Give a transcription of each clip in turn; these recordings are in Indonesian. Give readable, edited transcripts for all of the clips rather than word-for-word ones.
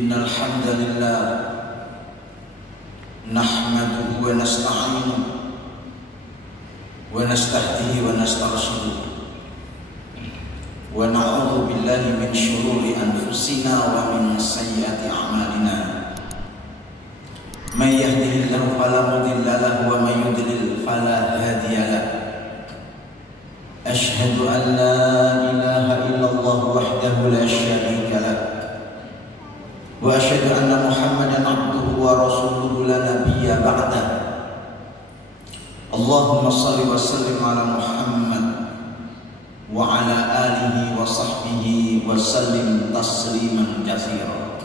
Innal hamdalillah nahmaduhu wa nasta'inuhu wa nastahdihi wa nastarshiduh wa na'udzu billahi min syururi anfusina wa min sayyiati a'malina. May yahdihillahu fala mudilla lahu wa may yudlil fala hadiya lahu. Asyhadu an la ilaha illallah wahdahu la syarika lahu wa asyhadu anna Muhammadan abduhu wa rasuluhu la nabiyya ba'dah. Allahumma shalli wa sallim ala Muhammad wa ala alihi wa sahbihi wa sallim tasliman katsiran.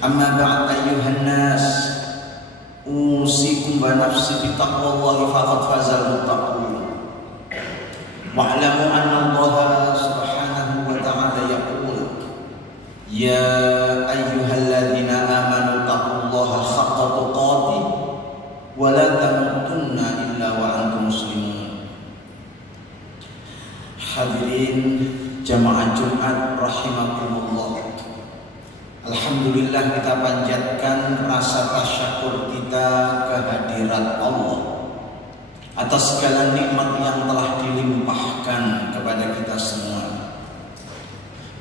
Amma ba'd ayyuhan nas, usikum wa nafsi bi taqwallahi faqad fazal muttaqun. Wa'lamu anna Allah subhanahu wa ta'ala yaqul ya ayyuhalladzina amanu taqullaha haqqa tuqatih wa la tamutunna illa wa antum muslimun. Hadirin jamaah Jumat rahimakumullah, alhamdulillah kita panjatkan rasa tasyukur kita kehadirat Allah atas segala nikmat yang telah dilimpahkan kepada kita semua.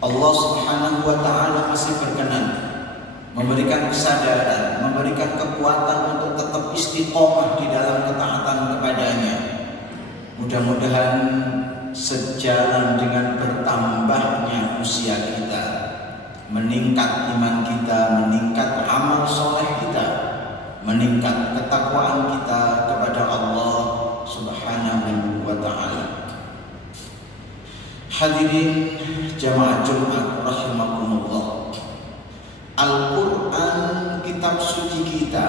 Allah subhanahu wa ta'ala masih berkenan memberikan kesadaran, memberikan kekuatan untuk tetap istiqomah di dalam ketaatan kepadanya. Mudah-mudahan sejalan dengan bertambahnya usia kita, meningkat iman kita, meningkat amal soleh kita, meningkat ketakwaan kita kepada Allah subhanahu wa ta'ala. Hadirin jamaah Jumat rahimakumullah, Al-Quran kitab suci kita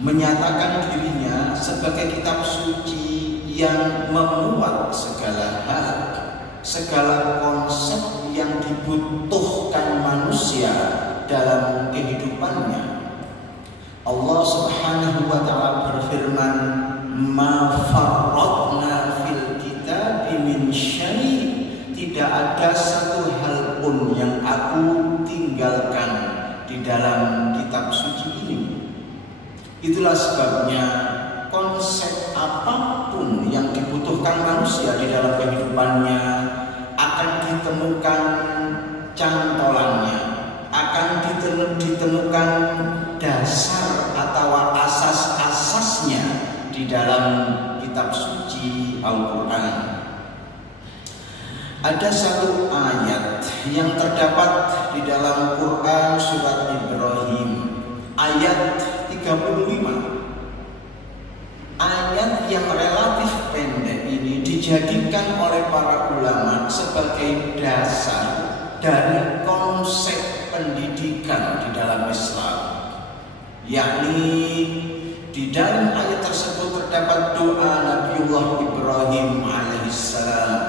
menyatakan dirinya sebagai kitab suci yang memuat segala hal, segala konsep yang dibutuhkan manusia dalam kehidupannya. Allah subhanahu wa ta'ala berfirman, ma farratna fil kitabi min syai', tidak ada satu hal pun yang aku tinggalkan di dalam kitab suci ini. Itulah sebabnya konsep apapun yang dibutuhkan manusia di dalam kehidupannya akan ditemukan cantolannya, akan ditemukan dasar atau asas-asasnya di dalam kitab suci Al-Quran. Ada satu ayat yang terdapat di dalam Quran surat Ibrahim ayat 35. Ayat yang relatif pendek ini dijadikan oleh para ulama sebagai dasar dari konsep pendidikan di dalam Islam, yakni di dalam ayat tersebut terdapat doa Nabiullah Ibrahim alaihissalam,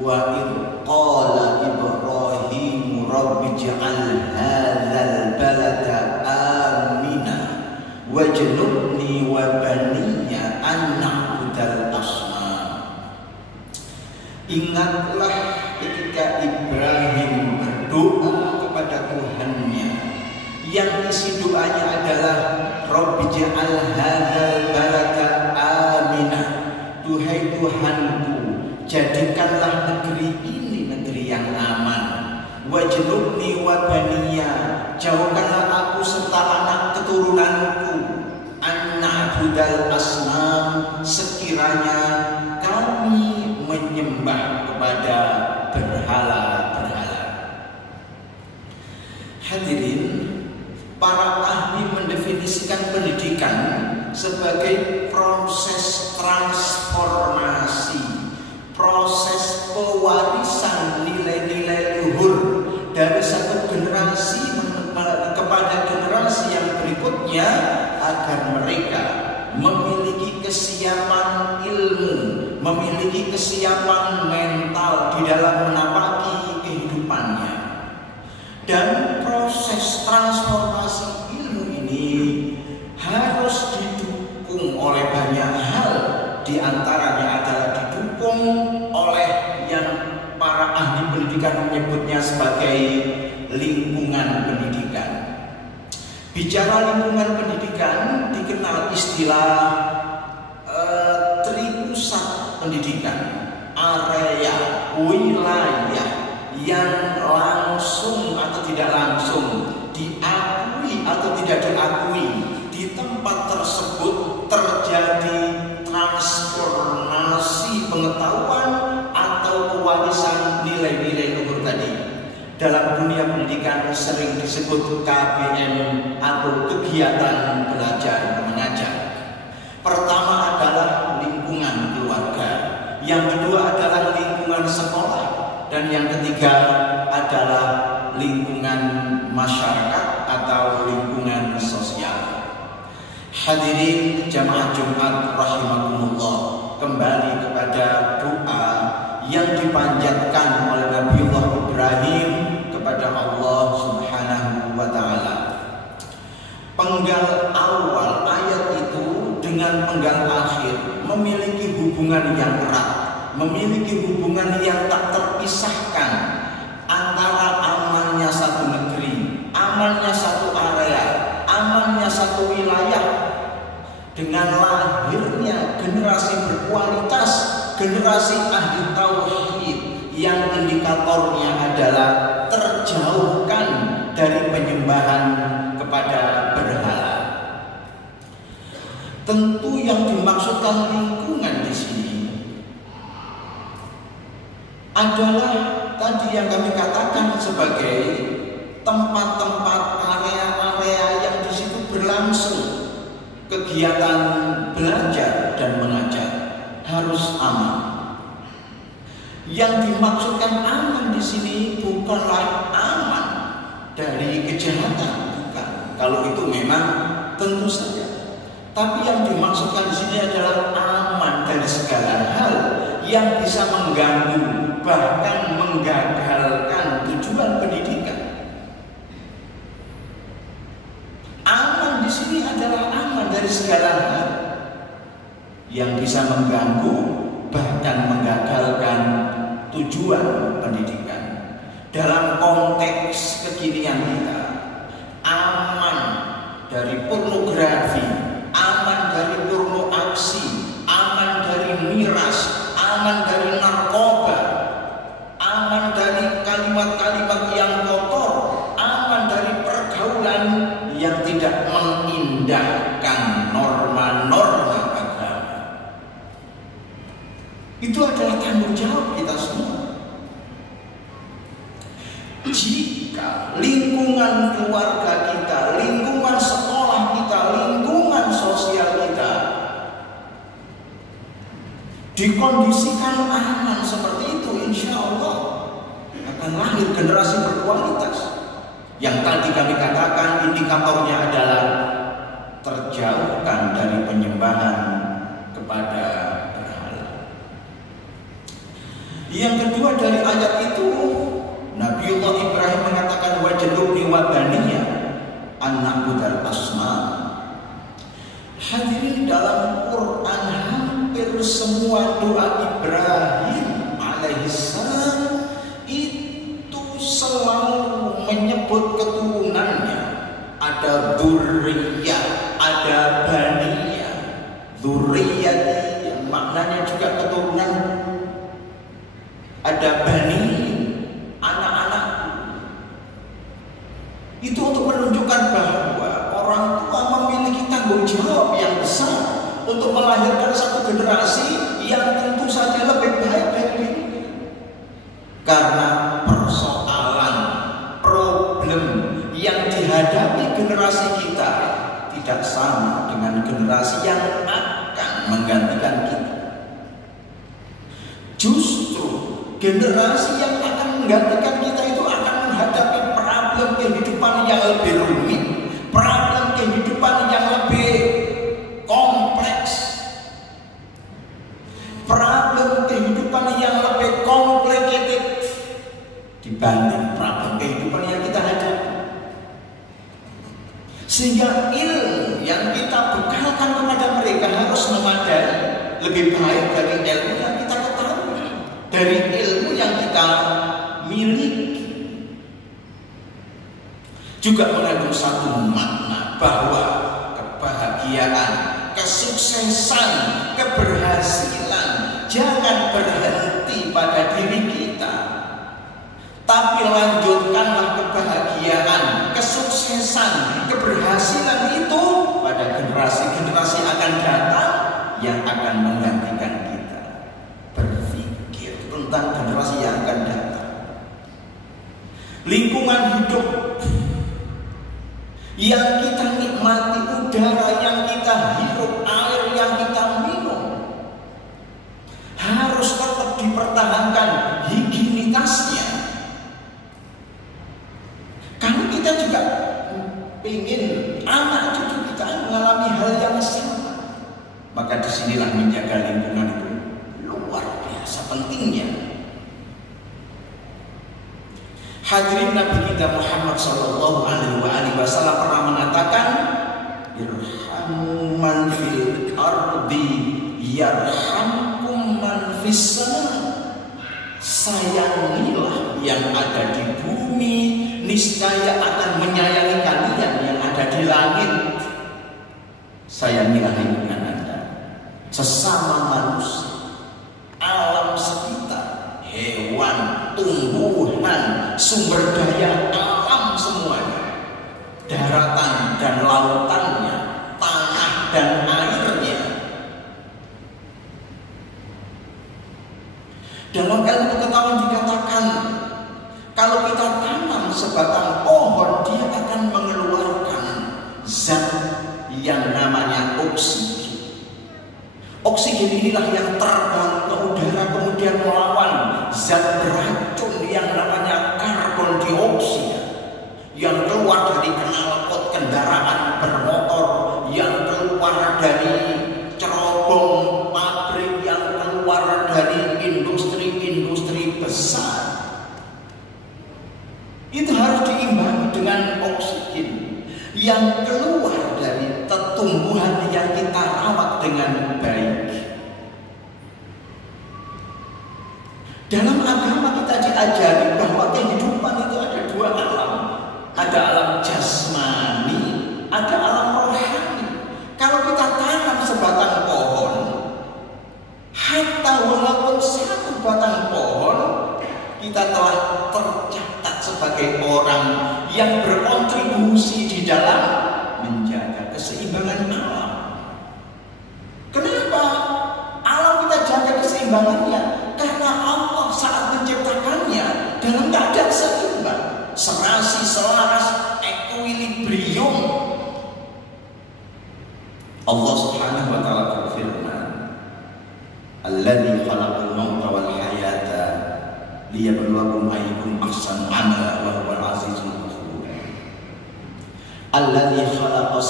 wa idh qala Ibrahim rabbi ij'al hadzal balada amina wajnubni wa baniya an na'budal asnam. Ingatlah ketika Ibrahim berdoa kepada Tuhannya, yang isi doanya adalah rabbi ij'al hadzal balada amina, Tuhai Tuhanku, jadikanlah negeri ini negeri yang aman. Wajnubni wa baniya, jauhkanlah aku serta anak keturunanku an na'budal asnam, sekiranya kami menyembah kepada berhala-berhala. Hadirin, para ahli mendefinisikan pendidikan sebagai proses transformasi, proses pewarisan nilai-nilai luhur dari satu generasi kepada generasi yang berikutnya, agar mereka memiliki kesiapan ilmu, memiliki kesiapan mental di dalam menapaki kehidupannya. Dan proses transformasi ilmu ini harus didukung oleh banyak hal, di antaranya adalah didukung oleh yang para ahli pendidikan menyebutnya sebagai lingkungan pendidikan. Bicara lingkungan pendidikan, dikenal istilah tripusat pendidikan, area, wilayah yang langsung atau tidak langsung, diakui atau tidak diakui, di tempat tersebut terjadi transformasi pengetahuan atau pewarisan nilai-nilai luhur tadi. Dalam dunia pendidikan sering disebut KBM atau kegiatan belajar mengajar. Pertama adalah lingkungan keluarga, yang kedua adalah lingkungan sekolah, dan yang ketiga adalah lingkungan masyarakat atau lingkungan sosial. Hadirin jamaah Jumat rahimakumullah, kembali kepada doa yang dipanjatkan oleh Nabiullah Ibrahim kepada Allah Subhanahu wa Ta'ala. Penggal awal ayat itu dengan penggal akhir memiliki hubungan yang erat, memiliki hubungan yang tak terpisahkan antara amannya satu negeri, amannya satu area, amannya satu wilayah, dengan lahirnya generasi berkualitas, generasi ahli tauhid yang indikatornya adalah terjauhkan dari penyembahan kepada berhala. Tentu yang dimaksudkan lingkungan di sini adalah tadi yang kami katakan sebagai tempat-tempat, area-area yang di situ berlangsung kegiatan belajar dan mengajar harus aman. Yang dimaksudkan aman di sini bukanlah aman dari kejahatan, bukan. Kalau itu memang tentu saja. Tapi yang dimaksudkan di sini adalah aman dari segala hal yang bisa mengganggu, bahkan menggagalkan tujuan pendidikan. Aman di sini adalah aman dari segala hal yang bisa mengganggu, bahkan menggagalkan tujuan pendidikan. Dalam konteks kekinian kita, aman dari pornografi, aman dari porno aksi, aman dari miras, aman dari narkoba, aman dari kalimat-kalimat yang kotor, aman dari pergaulan yang tidak mengindahkan norma-norma agama. Itu adalah tanggung jawab kita semua. Jika lingkungan keluarga kita, lingkungan sekolah kita, lingkungan sosial kita dikondisikan aman seperti itu, insya Allah akan lahir generasi berkualitas. Yang tadi kami katakan indikatornya adalah terjauhkan dari penyembahan kepada berhala. Yang kedua dari ayat itu, Nabiullah Ibrahim mengatakan wajadubni wa baniya an na'budal asnam. Hadirin, dalam Quran hampir semua doa Ibrahim alaihissalam itu selalu menyebut keturunannya. Ada dzurriyyah, ada baniyah. Dzurriyyah yang maknanya juga keturunan. Ada bani, anak-anak. Itu untuk menunjukkan bahwa orang tua memiliki tanggung jawab yang besar untuk melahirkan satu generasi yang tentu saja lebih baik dari ini. Karena persoalan, problem yang dihadapi generasi kita tidak sama dengan generasi yang akan menggantikan kita. Justru generasi yang akan menggantikan kita itu akan menghadapi problem kehidupan yang lebih rumit, problem kehidupan yang lebih kompleks, problem kehidupan yang lebih komplikated dibanding problem kehidupan yang kita hadapi. Sehingga ilmu yang kita bekalkan kepada mereka harus memadai, lebih baik dari ilmu yang kita ketahui, dari ilmu yang kita miliki. juga mengandung satu makna bahwa kebahagiaan, kesuksesan, keberhasilan jangan berhenti pada diri kita, tapi lanjutkanlah kebahagiaan, kesuksesan, keberhasilan itu pada generasi-generasi akan datang yang akan menggantikan kita. Berpikir tentang generasi yang akan datang. Lingkungan hidup yang kita nikmati, udara yang kita hirup, air yang kita minum harus tetap dipertahankan higienitasnya. Kalau kita juga ingin anak cucu kita mengalami hal yang sama, maka disinilah menjaga lingkungan itu luar biasa pentingnya. Hadirin, Nabi kita Muhammad sallallahu alaihi wasallam pernah mengatakan, irhamu man fil ardi yarhamkum man fis sama. Sayangilah yang ada di bumi, niscaya akan menyayangi kalian yang ada di langit. Sayangilah lingkungan Anda, sesama manusia, alam sekitar, hewan, tumbuhan, sumber daya alam semuanya, daratan dan lautannya, tanah dan airnya. Dalam ilmu pengetahuan dikatakan, kalau kita tanam sebatang pohon, dia akan mengeluarkan zat yang namanya oksigen. Oksigen inilah yang terbang ke udara, kemudian melawan zat beracun yang namanya karbon dioksida yang keluar dari knalpot kendaraan bermotor, yang keluar dari cerobong pabrik, yang keluar dari industri-industri besar. Itu harus diimbangi dengan oksigen yang keluar dari tumbuhan yang kita rawat dengan baik. Dalam agama kita diajari bahwa kehidupan itu ada dua alam. Ada alam jasmani, ada alam rohani. Kalau kita tanam sebatang pohon, hatta walaupun satu batang pohon, kita telah tercatat sebagai orang yang berkontribusi di dalam menjaga keseimbangan alam. Kenapa alam kita jaga keseimbangannya? Karena Allah saat menciptakannya dalam keadaan seimbang, serasi, selaras, equilibrium. Allah Subhanahu wa taala berfirman, "Alladzi khalaqal mauta wal hayata liyabluwakum ayyukum ahsanu amala wa huwal azizul ghafur." Alladzi khalaqa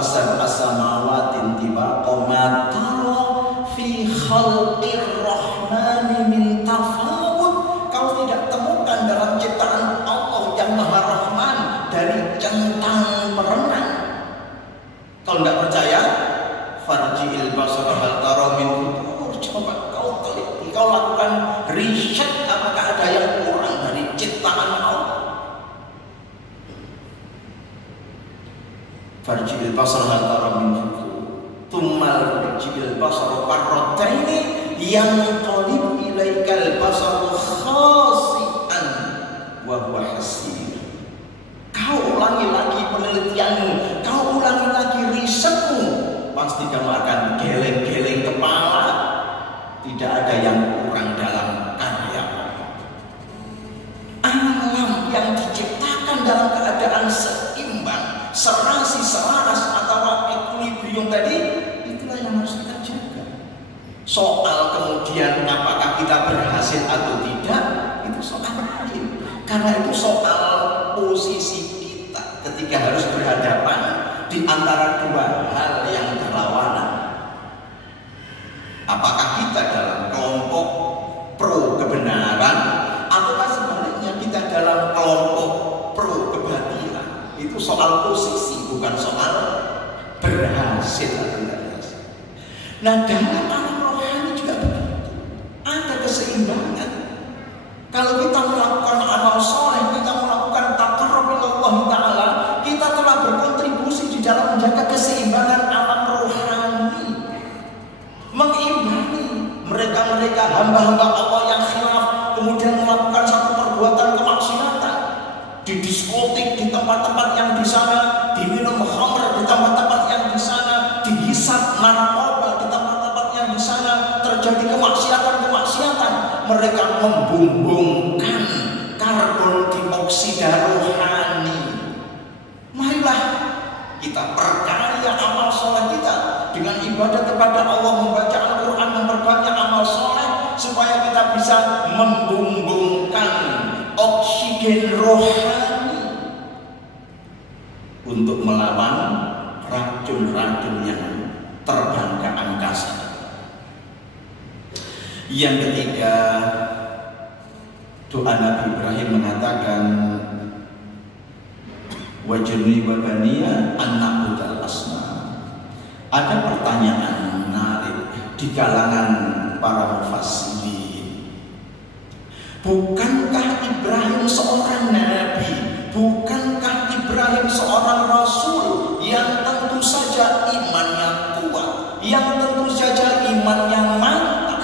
sab'a samawati tibaqa ma tara fi khalqir rahmani min tafawut. Kau tidak temukan dalam ciptaan Allah yang Maha Rahman dari centang perenang. Kalau tidak percaya, farji'il basara hal tara min futur. Coba kau teliti, kau lakukan riset, apakah ada yang kurang dari ciptaan Allah. Farji'il basara hal tara min futur. Tumal farji'il basara qarrataini yang qalib ilaikal basaru khasi'an wa huwa hasir. Kau ulangi lagi penelitianmu, kau ulangi lagi risetmu, pasti kamu akan geleng-geleng kepala. Tidak ada yang kurang dalam karya alam yang diciptakan dalam keadaan seimbang, serasi, selaras atau equilibrium tadi. Itulah yang harus kita jaga. Soal kemudian apakah kita berhasil atau tidak, itu soal lain. Karena itu soal posisi kita ketika harus berhadapan di antara dua hal yang berlawanan. Apakah kita dalam kelompok pro kebenaran, ataukah sebaliknya kita dalam kelompok pro kebatilan? Itu soal posisi, bukan soal berhasil atau tidak berhasil. Nah, dalam alam rohani juga begitu. Ada keseimbangan. Kalau kita melakukan amal soleh, kita melakukan taqarrub ila Allah Ta'ala, mereka hamba-hamba Allah yang khilaf, kemudian melakukan satu perbuatan kemaksiatan di diskotik, di tempat-tempat yang di sana, diminum khamr di tempat-tempat yang di sana, dihisap narkoba di tempat-tempat yang di sana, terjadi kemaksiatan, mereka membumbungkan karbon dioksida rohani. Marilah kita perkaya amal soleh kita dengan ibadah kepada Allah, membaca Al-Quran, memperbanyak amal soleh, supaya kita bisa membumbungkan oksigen rohani untuk melawan racun-racun yang terbang ke angkasa. Yang ketiga, doa Nabi Ibrahim mengatakan, wajni wa baniya an na'budal asnam. Ada pertanyaan menarik di kalangan para mufassirin. Bukankah Ibrahim seorang nabi? Bukankah Ibrahim seorang rasul yang tentu saja imannya kuat, yang tentu saja imannya mantap?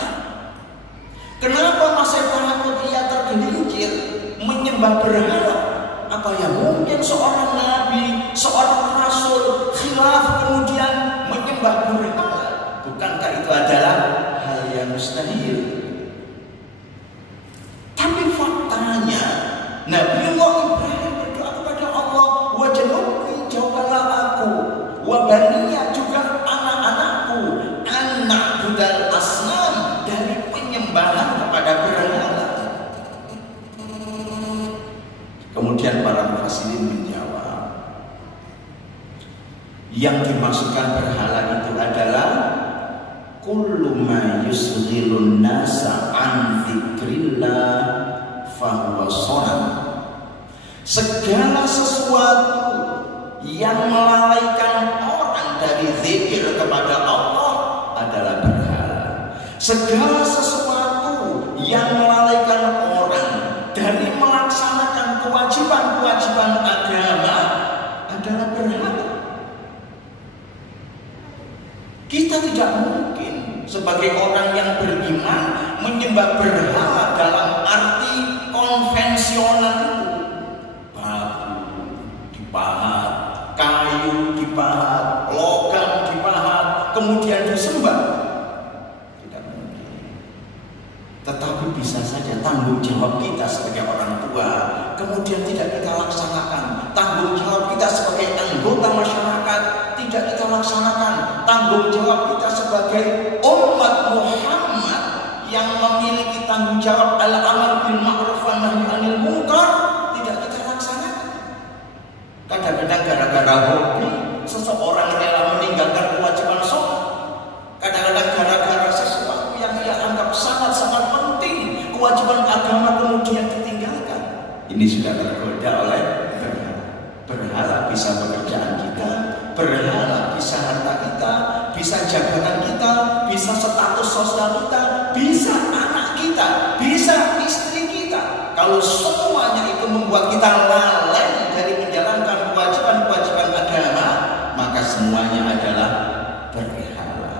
Kenapa masih takut ia tergelincir menyembah berhala? Apa yang mungkin seorang nabi, seorang rasul khilaf kemudian menyembah berhala? Bukankah itu adalah hal yang mustahil? Tapi faktanya Nabiullah Ibrahim berdoa kepada Allah, wajnubni, jauhkanlah aku, wa baniya, juga anak-anakku, an na'budal asnam, dari penyembahan kepada berhala. Kemudian para mufassirin menjawab, yang dimaksudkan berhala itu adalah kullu ma yusghilun nasa an dzikrillah fahuwa shonam. Segala sesuatu yang melalaikan orang dari zikir kepada Allah adalah berhala. Segala sesuatu yang melalaikan orang dari melaksanakan kewajiban-kewajiban agama adalah berhala. Kita tidak mungkin sebagai orang yang beriman menyembah berhala dalam arti konvensional itu. Batu dipahat, kayu dipahat, logam dipahat, kemudian disembah. Tidak mungkin. Tetapi bisa saja tanggung jawab kita sebagai orang tua kemudian tidak kita laksanakan. Tanggung jawab kita sebagai anggota masyarakat tidak kita laksanakan. Tanggung jawab kita sebagai umat Muhammad yang memiliki tanggung jawab al-amal bil ma'ruf wa nahy 'anil munkar tidak kita laksanakan. Kadang-kadang gara-gara hobi seseorang rela meninggalkan kewajiban sholat. Kadang-kadang gara-gara sesuatu yang ia anggap sangat-sangat penting, kewajiban agama kemudian ditinggalkan. Ini sudah tergoda oleh berhala. Berhala bisa pekerjaan kita, berhala bisa harta kita, bisa jabatan kita, bisa status sosial kita, bisa anak kita, bisa istri kita. Kalau semuanya itu membuat kita lalai dari menjalankan kewajiban-kewajiban agama, maka semuanya adalah berhala.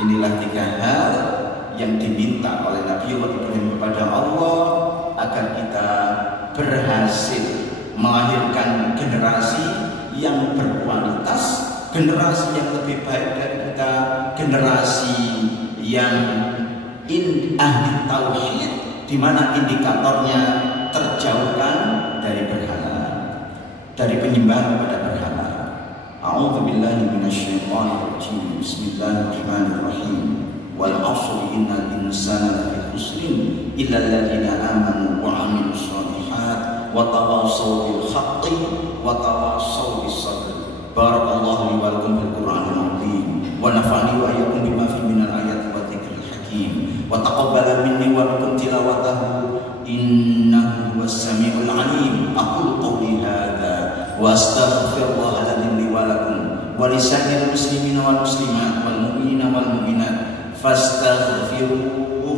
Inilah tiga hal yang diminta oleh Nabiullah Ibrahim kepada Allah agar kita berhasil melahirkan generasi yang berkualitas, generasi yang lebih baik dari kita, generasi yang ahli tauhid, di mana indikatornya terjauhkan dari berhala, dari penyembahan kepada berhala. A'udzubillahi minasyaitonir rajim. Bismillahirrahmanirrahim. Wal 'ashri innal insana lafi khusrin illa alladziina aamanu wa 'amilus shalihaat wa tawassaw bil haqqi wa tawassaw bis sabr. Barakallahu li wa lakum bil Qur'anil 'azim wa nafa'ani wa iyyakum bima fihi minal ayati wa dzikril hakim wa taqabbala minni wa minkum tilawatahu innahu was-sami'ul 'alim. Aqulu qawli hadza wa astaghfirullaha li wa lakum wa lisa'iril muslimina wal muslimat wal mu'minina wal mu'minat fastaghfiruhu